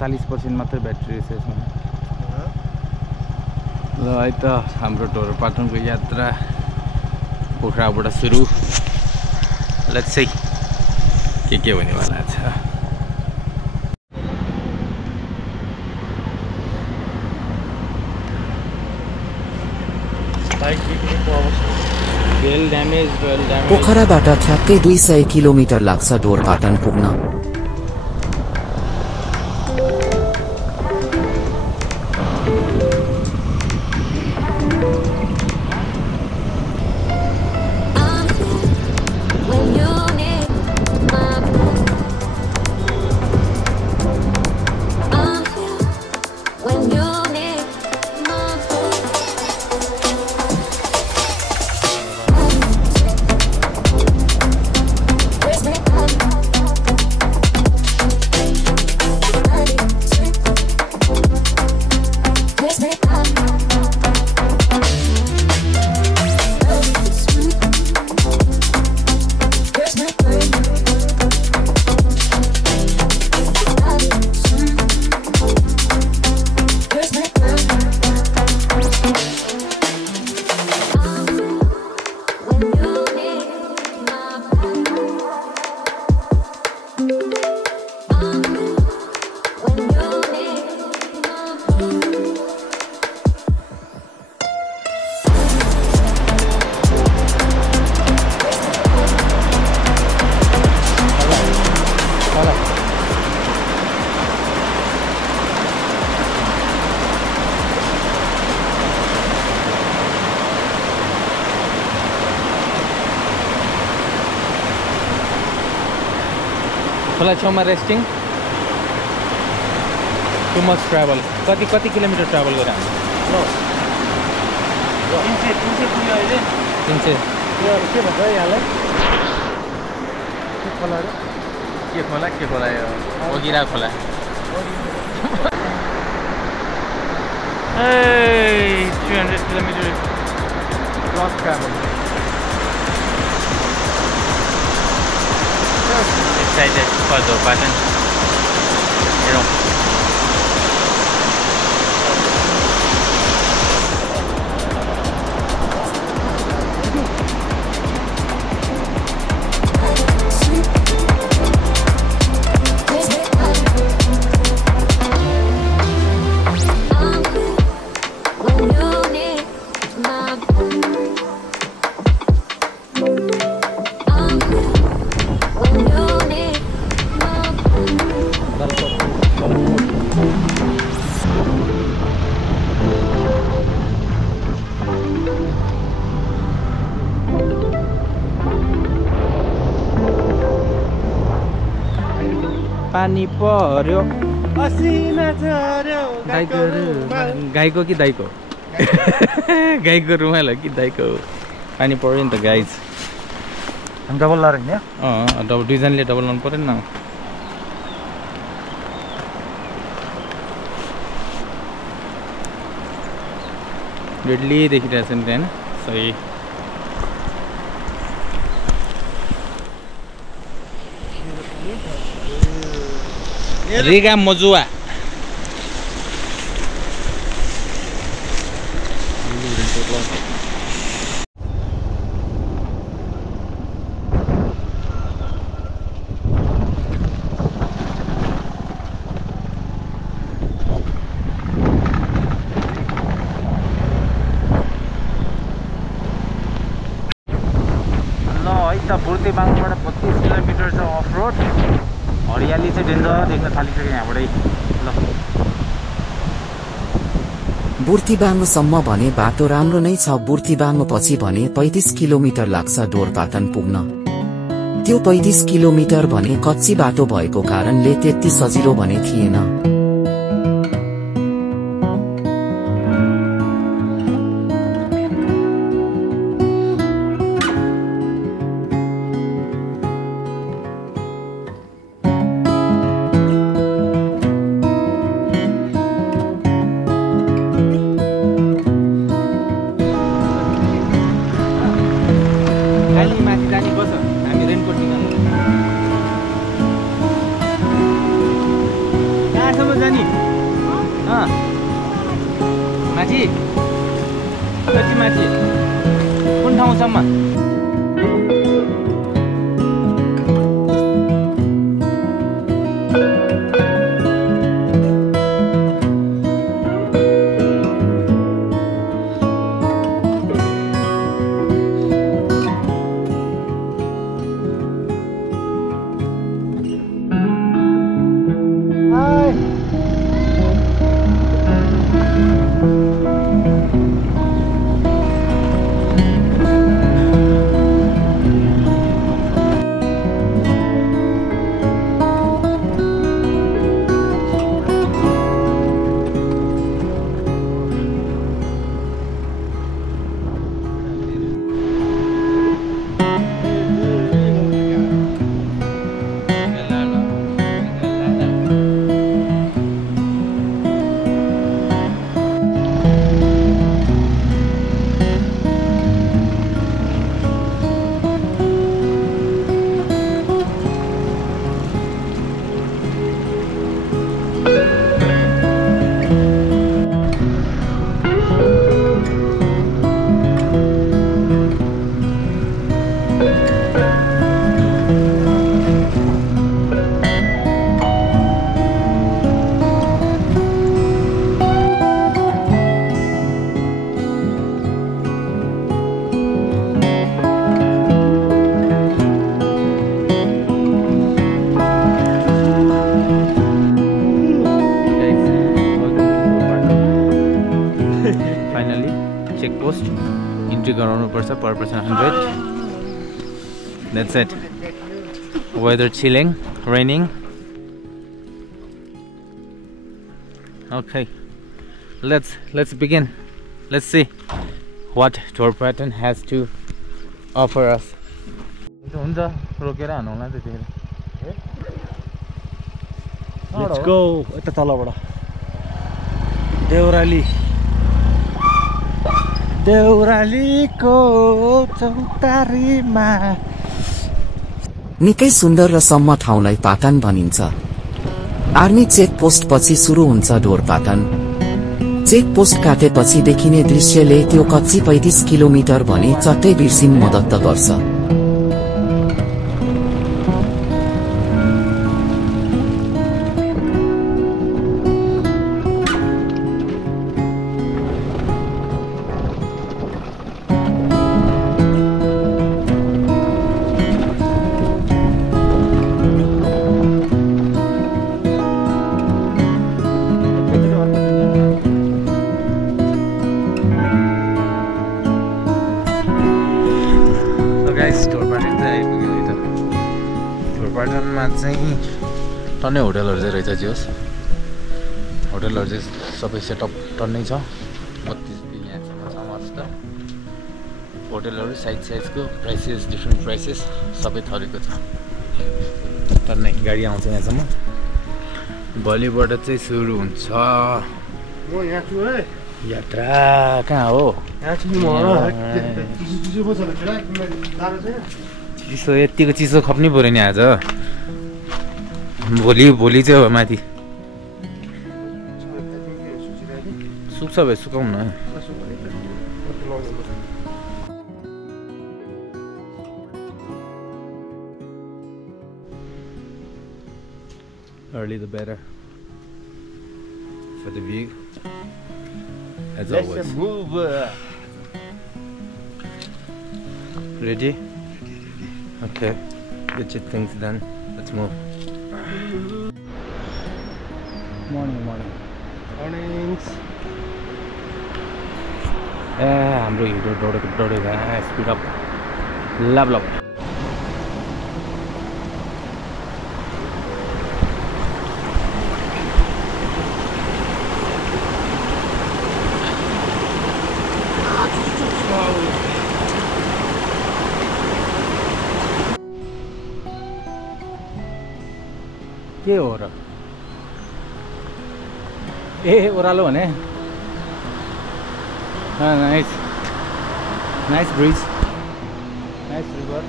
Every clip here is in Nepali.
40% मात्र ब्याट्री रहेछ यसमा। ल है त हाम्रो ढोरपाटनको यात्रा पोखराबाट सुरु। लेट्स सी के हुनेवाला छ। पोखराबाट ठ्याक्कै 200 किलोमिटर लाग्छ ढोरपाटन पुग्न। खोला छेउमा रेस्टिङ। Too much travel. कति किलोमिटर ट्राभल गरे हामी? 300 के भन्छ यहाँलाई? के खोला यो बगिरा खोला। Hey, 300 kilometers cross travel. Excited for Dhorpatan. पानी पर्यो असिना झर्यो गाईको कि दाइको? गाईको रुमाल हो कि दाइको? पानी पर्यो नि त गाइज। डबल लाएर नि? डबल दुईजनाले डबल लाउनु पर्यो नि। डेडली देखिरहेछ नि त होइन? सही। रिगा मजुवा बुर्तिबाङबाट 32 किलोमिटर छ अफ रोड। हरियाली चाहिँ डेन्जर देख्न थालिसक्यो यहाँबाटै। ल बुर्तिबाङसम्म भने बाटो राम्रो नै छ। बुर्तिबाङ पछि भने 35 किलोमिटर लाग्छ ढोरपाटन पुग्न। त्यो 35 किलोमिटर भने कच्ची बाटो भएको कारणले त्यति सजिलो भने थिएन। माथि कति माथि कुन ठाउँसम्म चेकपोस्ट इन्ट्री गराउनुपर्छ पर person 100 That's it. Weather chilling, raining. Okay, let's begin. Let's see what Torpaton has to offer us. हुन्छ रोकेर हान्नु होला त्यतिखेर Let's go. यता तलबाट देउरालीको चौतारीमा निकै सुन्दर र सम्म ठाउँलाई पाटन भनिन्छ। आर्मी चेक पोस्ट पछि सुरु हुन्छ ढोरपाटन। चेक पोस्ट काटेपछि देखिने दृश्यले त्यो कच्ची 35 किलोमिटर भने चट्टै बिर्सिन मद्दत गर्छ। ढोरपाटनमा चाहिँ टन्नै होटलहरू चाहिँ रहेछ जियोस् होटलहरू चाहिँ सबै सेटअप टन्नै छ 32 दिन यहाँसम्म छ मस्त होटलहरू साइजको प्राइसेस डिफ्रेन्ट प्राइसेस सबै थरीको छ टन्नै गाडी आउँछ यहाँसम्म भोलिबाट चाहिँ सुरु हुन्छ यात्रा कहाँ हो चिसो यतिको चिसो खप्नै पऱ्यो नि आज भोलि चाहिँ हो माथि सुक्छ भए सुकाउँ न early the better for the view as always. Let's move. Ready? Okay, get your things done. Let's move. Mornings. हाम्रो हिरो दौडेको स्पिड अप लभ के हो र ए ओह्रालो भने नाइस ब्रिज नाइस रिभर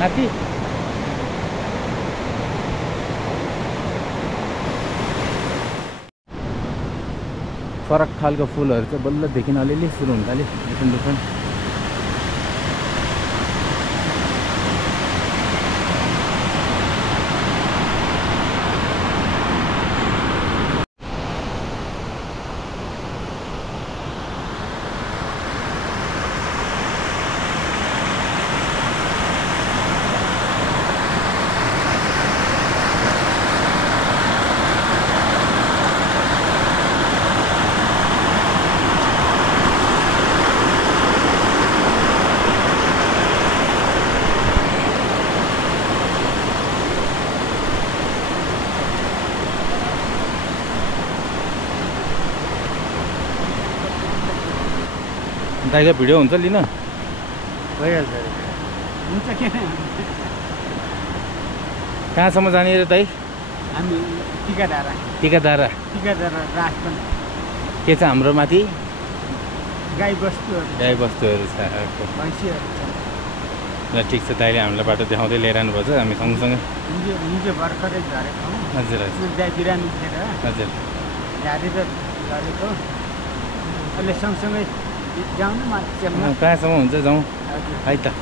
माथि फरक खालको फुलहरू चाहिँ बल्ल देखिन अलिअलि सुरु हुन्छ अलि डिफ्रेन्ट डिफ्रेन्ट दाइको भिडियो हुन्छ लिन भइहाल्छ हुन्छ के कहाँसम्म जाने रे दाइ हामी टिकाधारा टिकाधारा राजपन के छ हाम्रो माथि गाई बस्तुहरू छ भैँसीहरू ल ठिक छ दाइले हामीलाई बाटो देखाउँदै लिएर आउनुभएको छ हामी सँगसँगै हिजो भर्खरै झरेको हजुर हजुर गाई बिरामी थिएर हजुर झारेर झरेको अहिले सँगसँगै जाउँ न मान्छेमा कहाँसम्म हुन्छ जाउँ है त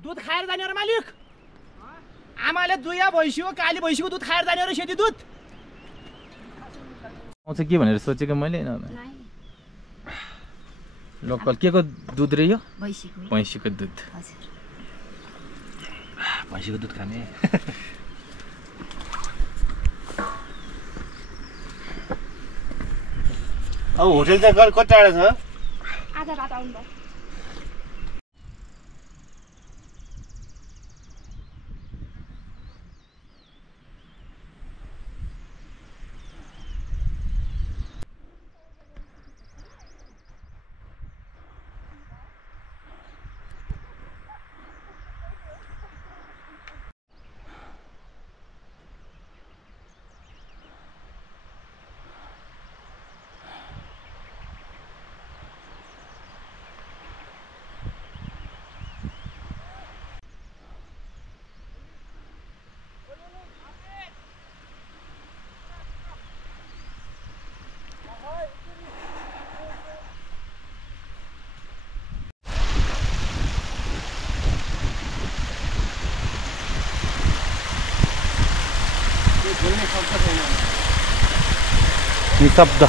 दूध खाएर जाने हो मालिक आमाले दुया भैँसीको काली भैँसीको दुध खाएर जाने हो सेती दुध आउँछ के भनेर सोचेको मैले लोकल के को दुध रे यो भैँसीको दुध भैँसीको दुध खाने अब होटल चाहिँ कति टाढा छ आधा बाटो आउनु भयो निशब्द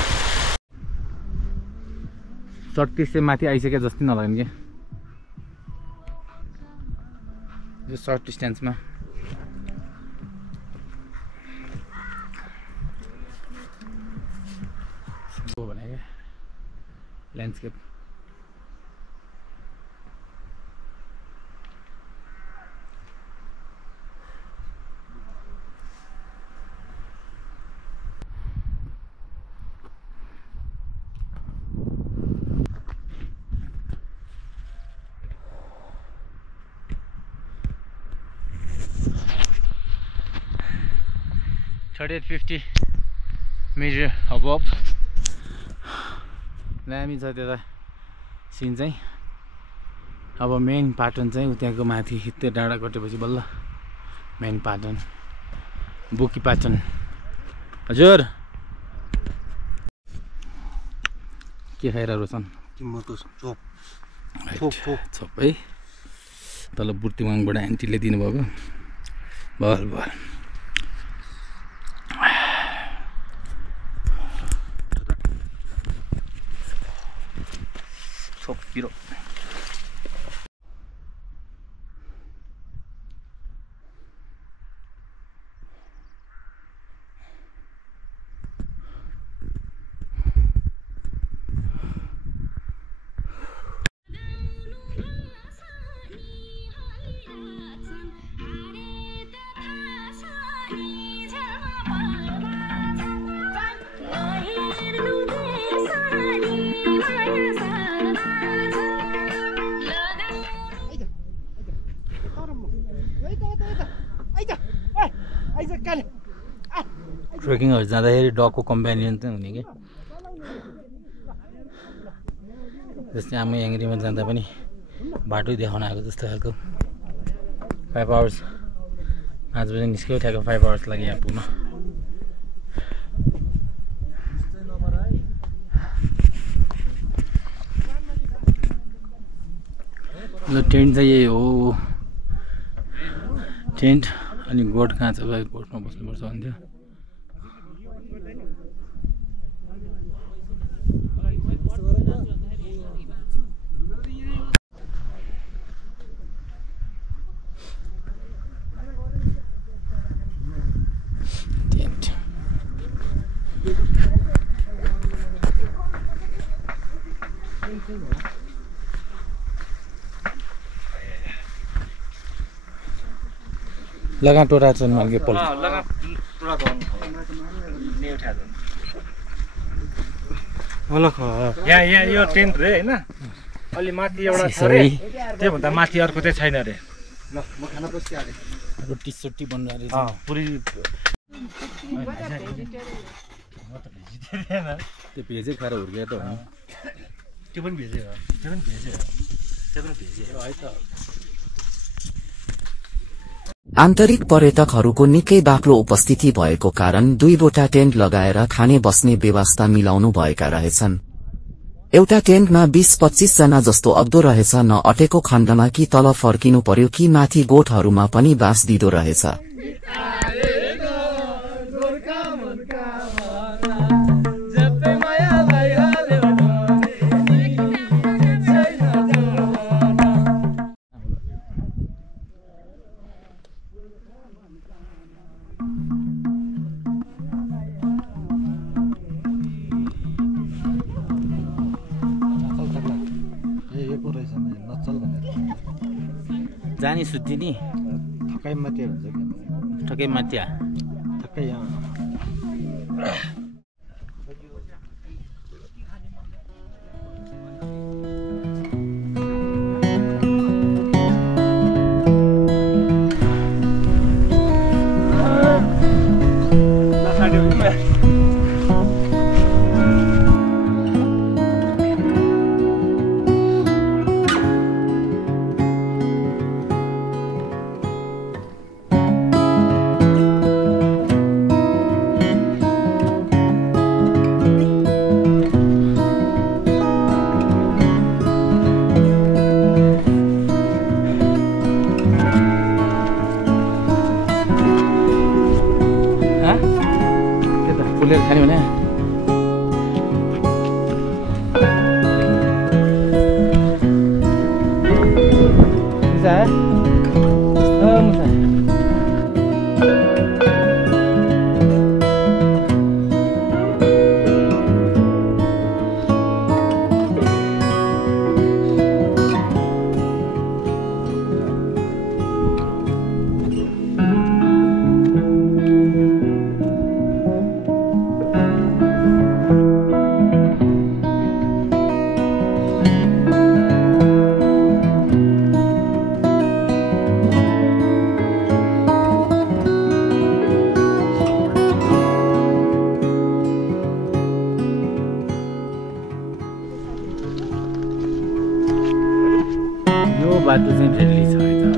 36 से माथि आइसके जस्तै नलाग्ने के यो सर्ट डिस्टेन्समा हो भने ल्यान्डस्केप $38.50 measure above दामी छ त्यता सिन चाहिँ अब मेन पाटन चाहिँ उताको माथि त्यो डाँडा कटेपछि बल्ल मेन पाटन बुकी पाटन। हजुर के खाइरहेको छन्? छोप है तल बुर्तिवाङबाट आन्टीले दिनुभएको बल बल। छोप पिरो ट्रेकिङहरू जाँदाखेरि डगको कम्पेनियन चाहिँ हुने कि जस्तै आमा याङ्रीमा जाँदा पनि बाटो देखाउन आएको जस्तो खालको 5 आवर्स 5 बजे निस्क्यो ठ्याक्क 5 आवर्स लाग्यो यहाँ पुग्न। ल टेन्ट चाहिँ यही हो टेन्ट अनि गोठ कहाँ छ भाइ गोठमा बस्नुपर्छ भन्थ्यो। लगा टोरा छन् मागे पल लगा टोरा त ने उठा दो अलख यहाँ यो टेन्ट रे हैन अलि माथि एउटा छ रे त्यो भन्दा माथि अर्को चाहिँ छैन रे। ल म खाना बस्छु आले रोटी सोटी बनिरहेको रहेछ। पुरी त्यो भेजै खाएर हुर्किया त हो त्यो पनि भेजै हो त्यो पनि भेजै हो त्यो पनि भेजै हो है त। आन्तरिक पर्यटकहरूको निकै बाक्लो उपस्थिति भएको कारण 2वटा टेन्ट लगाएर खाने बस्ने व्यवस्था मिलाउनु भएका रहेछन्। एउटा टेन्टमा 20-25 जना जस्तो अग्दो रहेछ। न अटेको खण्डमा कि तल फर्किनु पर्यो कि माथि गोठहरूमा पनि बास दिदो रहेछ। जानी सुत्दिनी थकाइ मात्रै हुन्छ कि ठकै मात्या थकाइ खाने भने फ्रेन्डली छ है त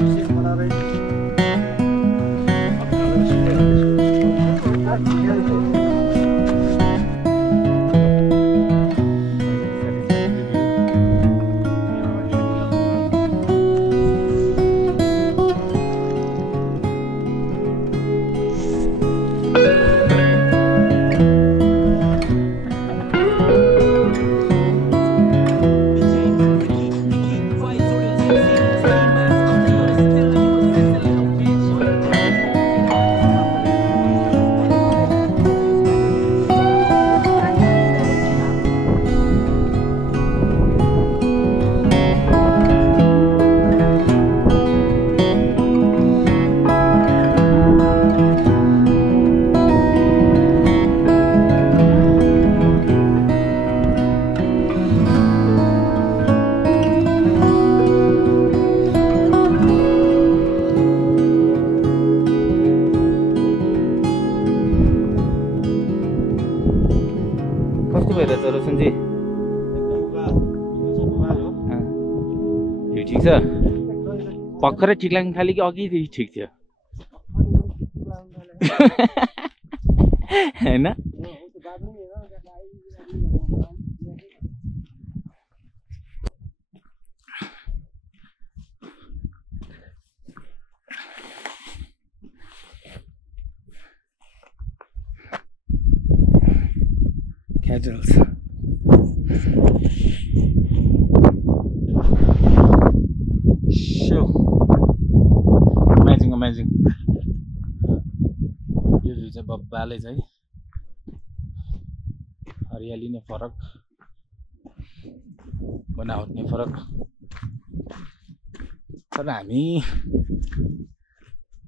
कस्तो भइरहेछ रोशनजी यो ठिक छ भर्खरै ठिक लाग्न थाल्यो कि अघिदेखि ठिक थियो होइन Casuals. Sure. Amazing, amazing. यो भ्यू चाहिँ बब्बाले चाहिँ हरियाली नै फरक बनावट नै फरक तर हामी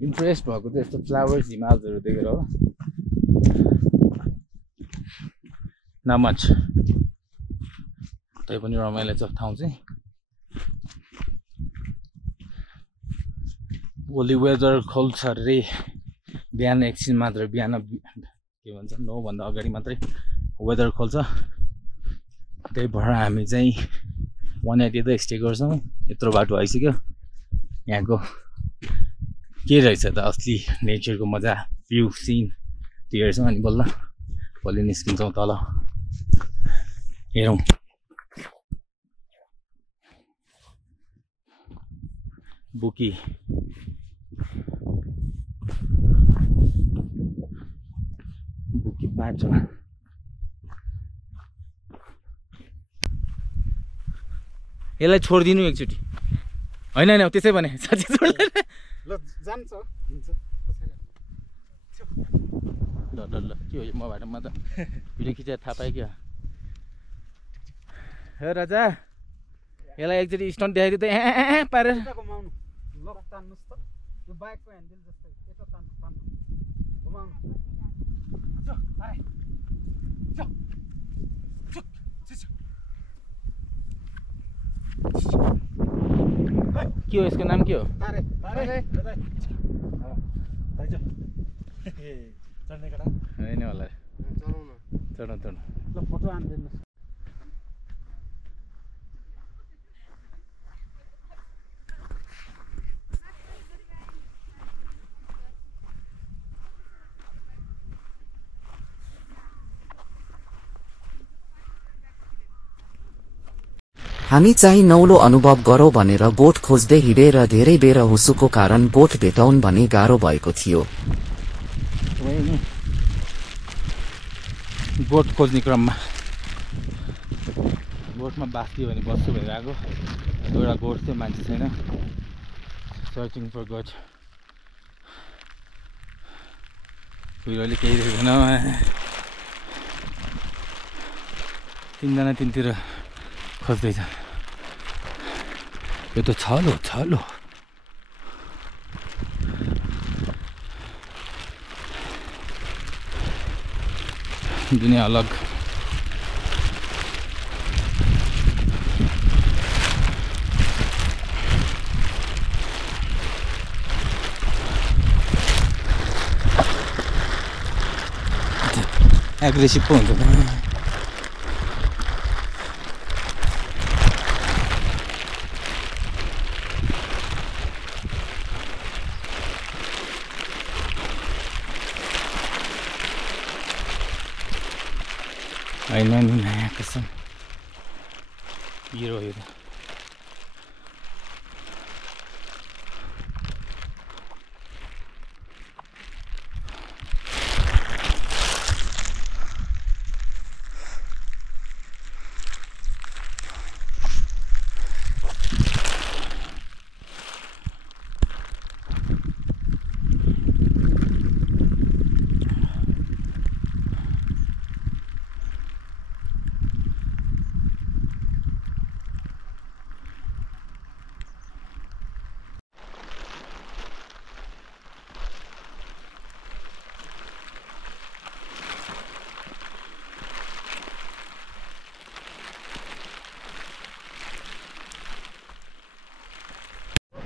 इम्प्रेस भएको त यस्तो फ्लावर्स हिमालहरू देखेर हो not much तै पनि रमाइलो छ ठाउँ चाहिँ भोलि वेदर खोल्छ रे बिहान एकछिन मात्र बिहान के भन्छ 9 भन्दा अगाडि मात्रै वेदर खोल्छ त्यही भएर हामी चाहिँ 180 द स्टे गर्छौँ यत्रो बाटो आइसक्यो यहाँको के रहेछ त असली नेचरको मजा भ्यू सिन त्यो हेर्छौँ अनि बल्ल भोलि निस्किन्छौँ तल हेरौँ बुकी बुकी बाटो यसलाई छोडिदिनु एकचोटि होइन होइन त्यसै भने साँच्चै छोड्दैन ल जान्छ ल ल ल के हो यो म बाटोमा त भिडियो खिचेर थाहा पाएँ क्या हे राजा यसलाई एकचोटि स्टन्ट देखाइदियो त पारेर घुमाउनु ल तान्नुस् त यो बाइकको ह्यान्डल जस्तै यता तान्नु तान्नु घुमाउनु के हो यसको नाम के हो तारे तारे चढ्ने केटा होइन होला चलाउन चढौँ चढौँ ल फोटो हान्दिनुहोस् हामी चाहिँ नौलो अनुभव गरौँ भनेर बोट खोज्दै हिँडेर धेरै बेर हुसुको कारण बोट भेटाउन भने गाह्रो भएको थियो बोट खोज्ने क्रममा बोटमा बाँच्यो भने बस्छु भनेर आएको एउटा गोठ थियो मान्छे छैन सर्चिङ फर गड कुहिरोले केही देख्दैन तिनजना तिनतिर खोज्दैछ यो त छलो छलो दुनिया अलग एग्रेसिभ पो हुन्छ होइन नि नयाँ कसम हिरो हिरो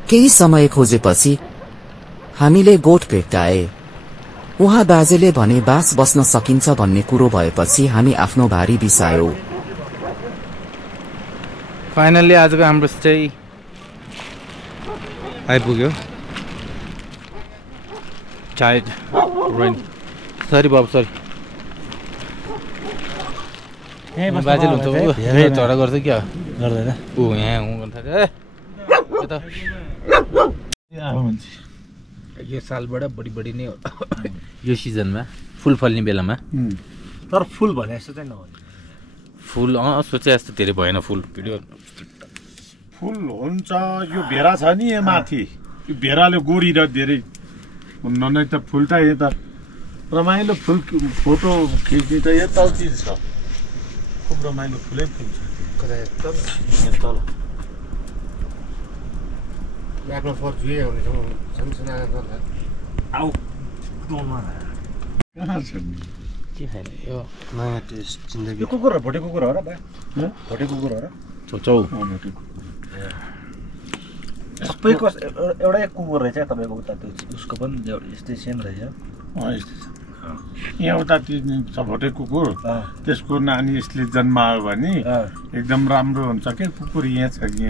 केही समय खोजेपछि हामीले गोठ भेट्टाए। उहाँ बाजेले भने बास बस्न सकिन्छ भन्ने कुरो भएपछि हामी आफ्नो भारी बिसायौं। फाइनल्ली आजको हाम्रो चाहिँ आइपुग्यो। चाइल्ड रेन सरी बाबु सरी बाजेले हुन्छ ऊ झगडा गर्छ क्या गर्दैन ऊ यहाँ गर्नु थाल्छ यो सालबाट बढी नै हो यो सिजनमा फुल फल्ने बेलामा तर फुल भने जस्तो चाहिँ नहुने फुल सोचे जस्तो धेरै भएन फुल भिडियो फुल हुन्छ यो भेरा छ नि यहाँ माथि यो भेराले गोडिएर धेरै हुन्न नै त फुल त यता रमाइलो फुल फोटो खिच्ने त यताउति छ खुब रमाइलो फुलै फुल छ तल आफ्नो फर्जुए हुने सँगसँगै आउ डोनमा कहाँ छ के खाने यो नयाँ टेस्ट जिन्दगी यो कुकुर हो भोटे कुकुर हो र बा भोटे कुकुर हो र चौचौ सबैको एउटै कुकुर रहेछ तपाईँको उता त्यो उसको पनि यस्तै सेम रहेछ यहाँ उता छ भोटे कुकुर त्यसको नानी यसले जन्मायो भने एकदम राम्रो हुन्छ के कुकुर यहाँ छ कि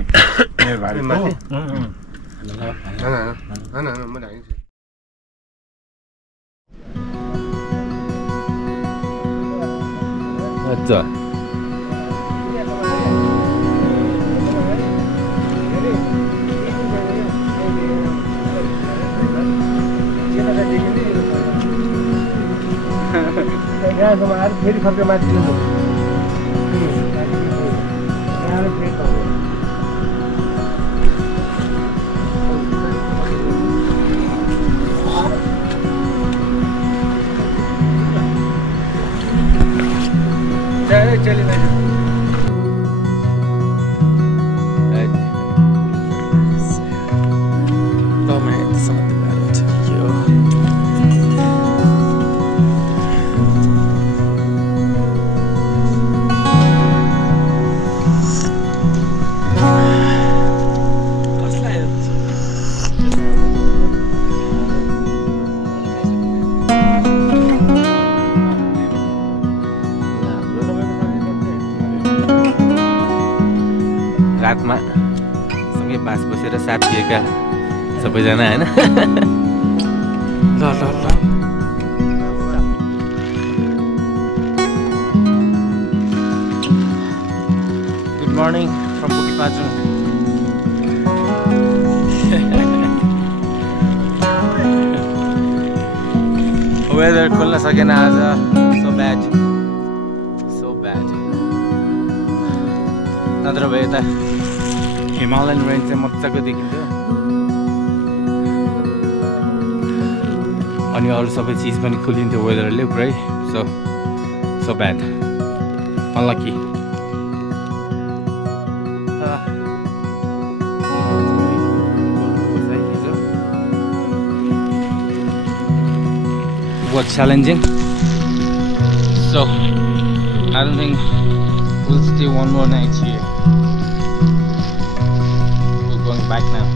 अच्छा फेरि फर्केर माथि चली भाइ रातमा सँगै बास बसेर साथ दिएका सबैजना होइन ल ल ल गुड मर्निङ फ्रम बुकिपाजुङ वेदर खोल्न सकेन आज सो ब्याड नत्र भए यता हिमालयन रेन्ज चाहिँ मजाको देखिन्थ्यो अनि अरू सबै चिज पनि खुलिन्थ्यो वेदरले पुरै so bad unlucky was challenging, so I don't think we'll stay one more night here. We're going back now.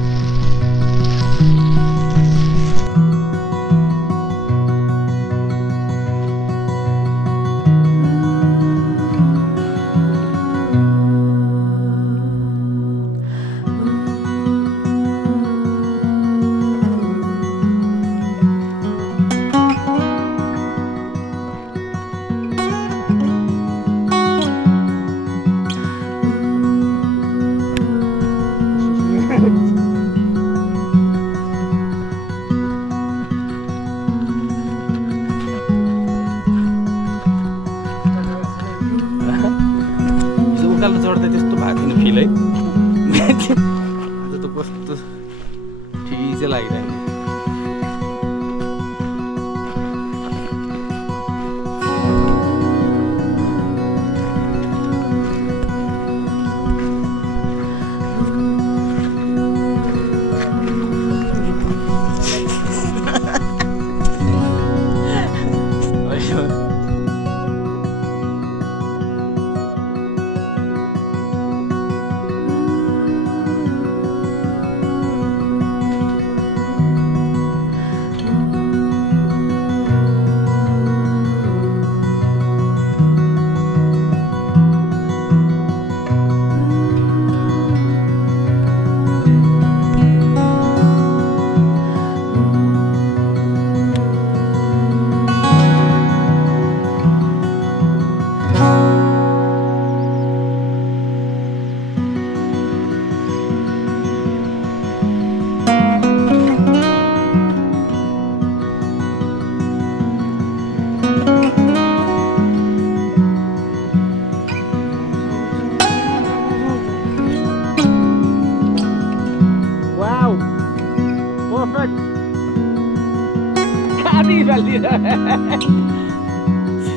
चढ्दै त्यस्तो भएको थिएन फिल है आज त कस्तो ठिक चाहिँ लागिरहेको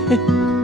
Perfect.